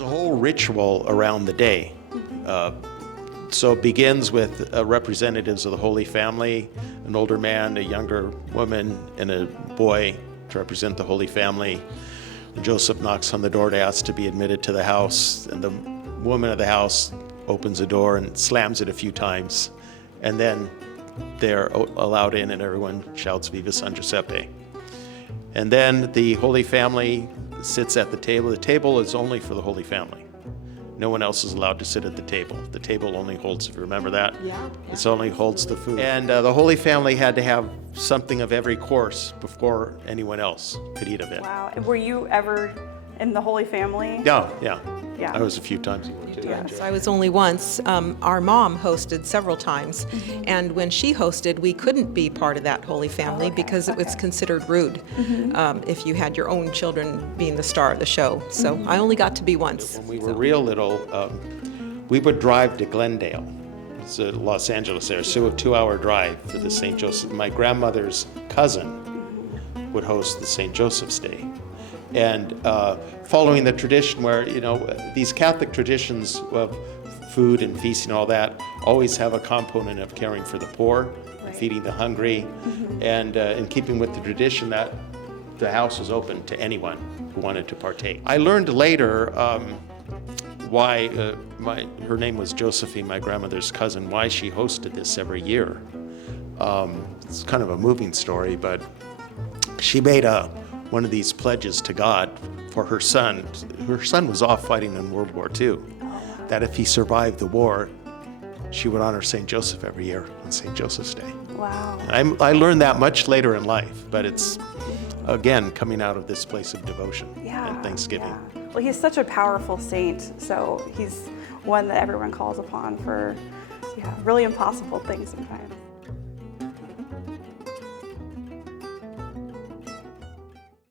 There's a whole ritual around the day. So it begins with representatives of the Holy Family, an older man, a younger woman, and a boy to represent the Holy Family. Joseph knocks on the door to ask to be admitted to the house, and the woman of the house opens the door and slams it a few times, and then they're allowed in and everyone shouts Viva San Giuseppe. And then the Holy Family sits at the table. The table is only for the Holy Family. No one else is allowed to sit at the table. The table only holds, if you remember that, it only holds the food. And the Holy Family had to have something of every course before anyone else could eat of it. Wow. And were you ever in the Holy Family? Yeah. I was a few times too. Yes, I was only once. Our mom hosted several times, and when she hosted, we couldn't be part of that Holy Family because it was considered rude if you had your own children being the star of the show. So I only got to be once. When we were real little, we would drive to Glendale. It's Los Angeles there, so a 2-hour drive for the St. Joseph. My grandmother's cousin would host the St. Joseph's Day. And following the tradition where, these Catholic traditions of food and feasting and all that always have a component of caring for the poor, and feeding the hungry, and in keeping with the tradition that the house was open to anyone who wanted to partake. I learned later why, her name was Josephine, my grandmother's cousin, why she hosted this every year. It's kind of a moving story, but she made one of these pledges to God for her son. Her son was off fighting in World War II, that if he survived the war, she would honor St. Joseph every year on St. Joseph's Day. Wow. I learned that much later in life, but it's, again, coming out of this place of devotion and thanksgiving. Yeah. Well, he's such a powerful saint, so he's one that everyone calls upon for really impossible things sometimes.